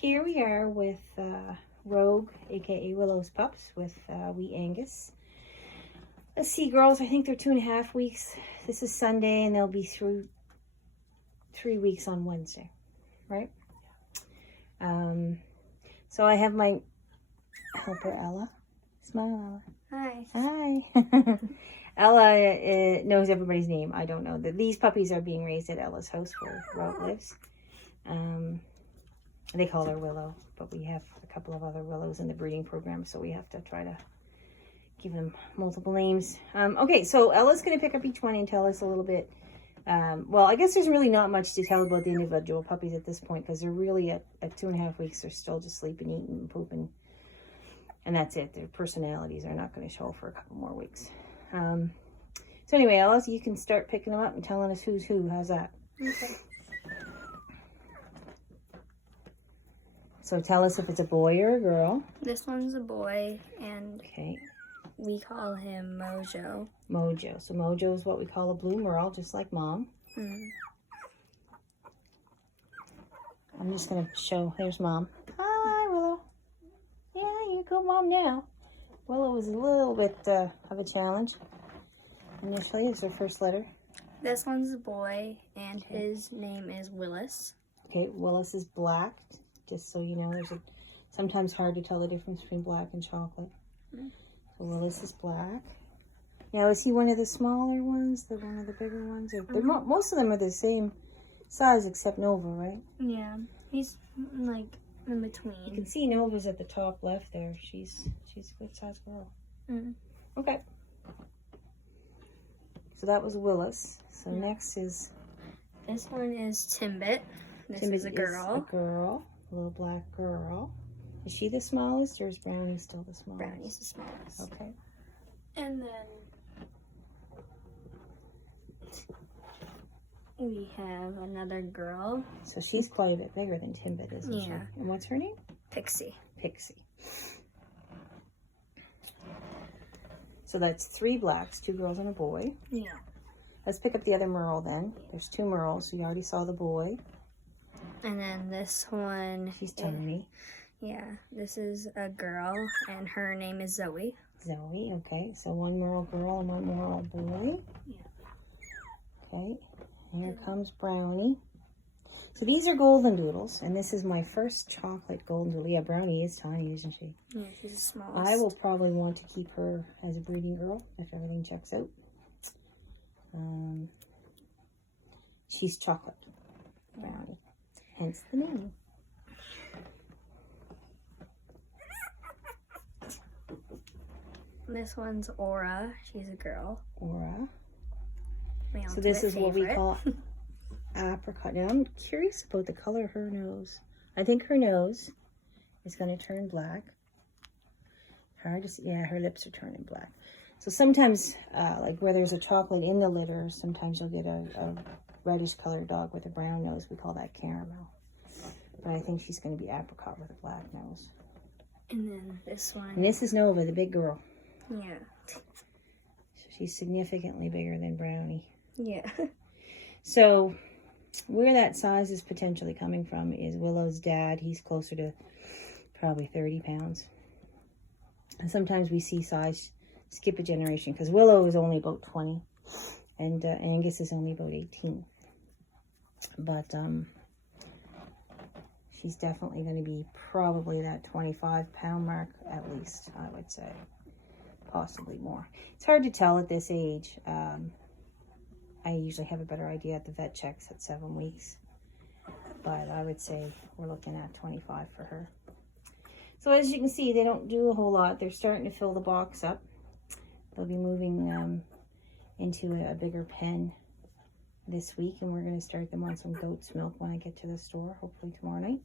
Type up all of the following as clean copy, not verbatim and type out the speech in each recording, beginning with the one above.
Here we are with Rogue, aka Willow's pups, with wee Angus. Let's see, girls, I think they're 2.5 weeks. This is Sunday, and they'll be through 3 weeks on Wednesday, right? So I have my helper, Ella. Smile, Ella. Hi. Hi. Ella knows everybody's name. I don't know. These puppies are being raised at Ella's house where Rogue lives. They call her Willow, but we have a couple of other Willows in the breeding program, so we have to try to give them multiple names. Okay, so Ella's going to pick up each one and tell us a little bit. Well, I guess there's really not much to tell about the individual puppies at this point, because they're really at 2.5 weeks. They're still just sleeping, eating, and pooping, and that's it. Their personalities are not going to show for a couple more weeks. So anyway, Ella, you can start picking them up and telling us who's who. How's that? Okay. So tell us if it's a boy or a girl. This one's a boy, and Okay. we call him Mojo. Mojo. So Mojo is what we call a blue merle, just like Mom. Mm. I'm just going to show. There's Mom. Hi, Willow. Yeah, you go, Mom, now. Willow was a little bit of a challenge. Initially, it's her first letter. This one's a boy, and his name is Willis. Okay, Willis is black. Just so you know, sometimes hard to tell the difference between black and chocolate. Mm. So Willis is black. Now, is he one of the smaller ones? They're one of the bigger ones? Most of them are the same size except Nova, right? Yeah, he's like in between. You can see Nova's at the top left there. She's a good sized girl. Mm. Okay. So that was Willis. So next is... This one is Timbit. This Timbit is a girl. A girl. A little black girl. Is she the smallest, or is Brownie still the smallest? Brownie's the smallest. Okay. And then we have another girl. So she's quite a bit bigger than Timbit, isn't she? Yeah. And what's her name? Pixie. Pixie. So that's 3 blacks, 2 girls and a boy. Yeah. Let's pick up the other merle then. There's 2 merles, so you already saw the boy. And then this one. She's tiny. Yeah, this is a girl, and her name is Zoe. Zoe, okay. So 1 merle girl and 1 merle boy. Yeah. Okay. And here comes Brownie. So these are goldendoodles, and this is my first chocolate goldendoodle. Yeah, Brownie is tiny, isn't she? Yeah, she's the smallest. I will probably want to keep her as a breeding girl if everything checks out. She's chocolate. Brownie. Hence the name. This one's Aura. She's a girl. Aura. My So this is ultimate what we favorite. call apricot. Now I'm curious about the color of her nose. I think her nose is going to turn black. Hard to see. Yeah, her lips are turning black. So sometimes, like where there's a chocolate in the litter, sometimes you'll get a reddish colored dog with a brown nose. We call that caramel. But I think she's going to be apricot with a black nose. And then this one. And this is Nova, the big girl. Yeah. So she's significantly bigger than Brownie. Yeah. So where that size is potentially coming from is Willow's dad. He's closer to probably 30 pounds. And sometimes we see size skip a generation, because Willow is only about 20 and Angus is only about 18. But she's definitely going to be probably that 25-pound mark at least, I would say. Possibly more. It's hard to tell at this age. I usually have a better idea at the vet checks at 7 weeks. But I would say we're looking at 25 for her. So as you can see, they don't do a whole lot. They're starting to fill the box up. They'll be moving into a bigger pen this week, and we're going to start them on some goat's milk when I get to the store, hopefully tomorrow night.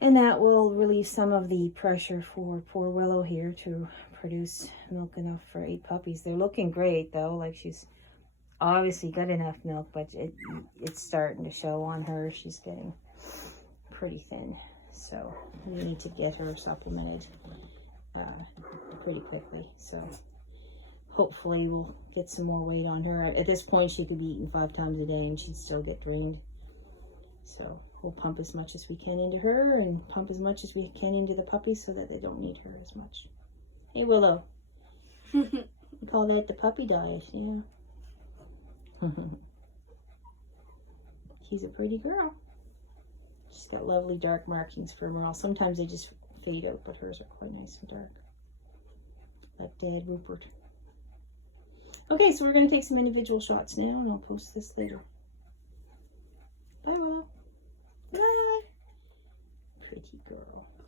And that will relieve some of the pressure for poor Willow here to produce milk enough for 8 puppies. They're looking great, though. Like, she's obviously got enough milk, but it's starting to show on her. She's getting pretty thin. So we need to get her supplemented pretty quickly. So hopefully we'll get some more weight on her. At this point, she could be eating 5 times a day and she'd still get drained. So we'll pump as much as we can into her and pump as much as we can into the puppies so that they don't need her as much. Hey, Willow. We call that the puppy diet, yeah. She's a pretty girl. She's got lovely dark markings for her. Sometimes they just fade out, but hers are quite nice and dark. Like Dad Rupert. Okay, so we're going to take some individual shots now, and I'll post this later. Bye, Willow. Bye. Pretty girl.